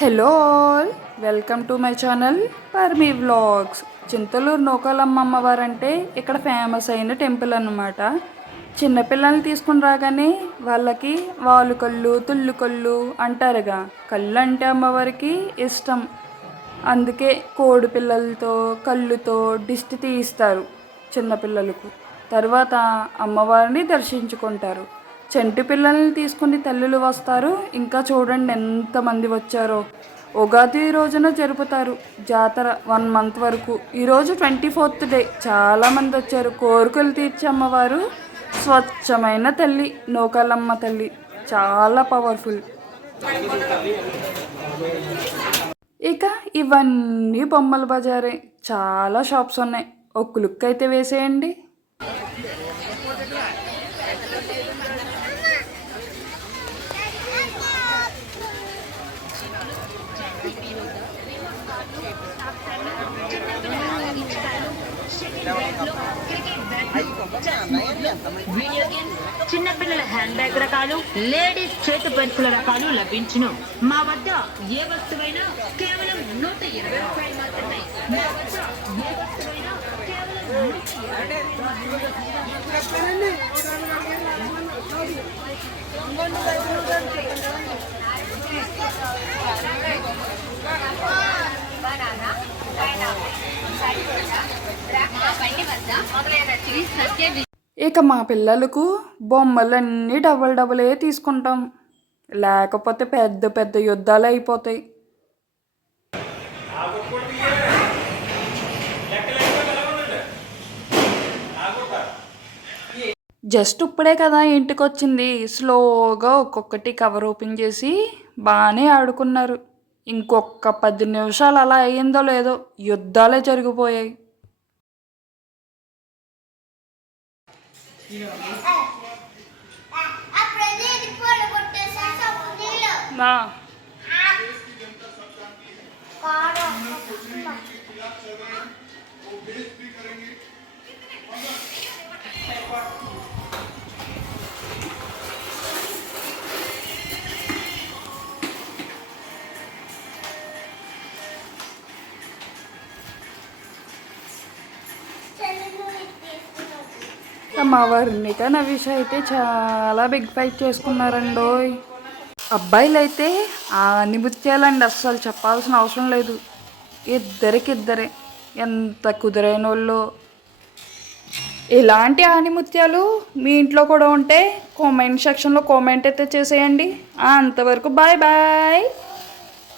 Hello all welcome to my channel Parmi vlogs. Chintaluru Nookalamma అమ్మవారంటే ఇక్కడ famous అయిన temple అన్నమాట. చిన్నపిల్లల్ని తీసుకుని రాగానే వాళ్ళకి వాళ్ళు కళ్ళు తుళ్ళు కళ్ళు అంటారుగా. కళ్ళు అంటే అమ్మవారికి ఇష్టం. అందుకే కోడి పిల్లలతో కళ్ళుతో దిష్టి తీయిస్తారు చిన్నపిల్లలకు తర్వాత అమ్మవారిని దర్శించుకుంటారు. చంటి పిల్లల్ని తీసుకుని తల్లులు వస్తారు. ఇంకా చూడండి ఎంతమంది వచ్చారో. ఉగాది రోజున జరుపుతారు. జాతర వన్ మంత్ వరకు. ఈరోజు ట్వంటీ ఫోర్త్ డే. చాలామంది వచ్చారు. కోరికలు తీర్చే అమ్మవారు స్వచ్ఛమైన తల్లి నూకాలమ్మ తల్లి. చాలా పవర్ఫుల్ ఇక ఇవన్నీ బొమ్మల బజారే. చాలా షాప్స్ ఉన్నాయి. ఒక లుక్ అయితే వేసేయండి. వీడియో గేమ్స్ చిన్నపిల్లల హ్యాండ్ బ్యాగ్ రకాలు లేడీస్ చేతి పరుపుల రకాలు లభించును. మా వద్ద ఏ వస్తువైనా కేవలం నూట ఇరవై రూపాయలు మాత్రమే. మా వద్ద ఏ వస్తువైనా కేవలం నూట ఇరవై రూపాయలు ఇక మా పిల్లలకు బొమ్మలన్నీ డబల్ డబలే తీసుకుంటాం. లేకపోతే పెద్ద పెద్ద యుద్ధాలు అయిపోతాయి. జస్ట్ ఇప్పుడే కదా ఇంటికి వచ్చింది స్లోగా ఒక్కొక్కటి కవర్ ఓపెన్ చేసి బాగానే ఆడుకున్నారు. ఇంకొక పది నిమిషాలు అలా అయ్యిందో లేదో యుద్ధాలే జరిగిపోయాయి. మా మా వర్ణిక నవిష అయితే చాలా బిగ్ ఫైట్ చేసుకున్నారండోయ్ అబ్బాయిలు అయితే ఆ నిమిత్యాలండి అస్సలు చెప్పాల్సిన అవసరం లేదు. ఇద్దరికిద్దరే ఎంత కుదిరైన వాళ్ళు ఇలాంటి ఆనిముత్యాలు మీ ఇంట్లో కూడా ఉంటే కామెంట్ సెక్షన్లో కామెంట్ అయితే చేసేయండి. అంతవరకు బాయ్ బాయ్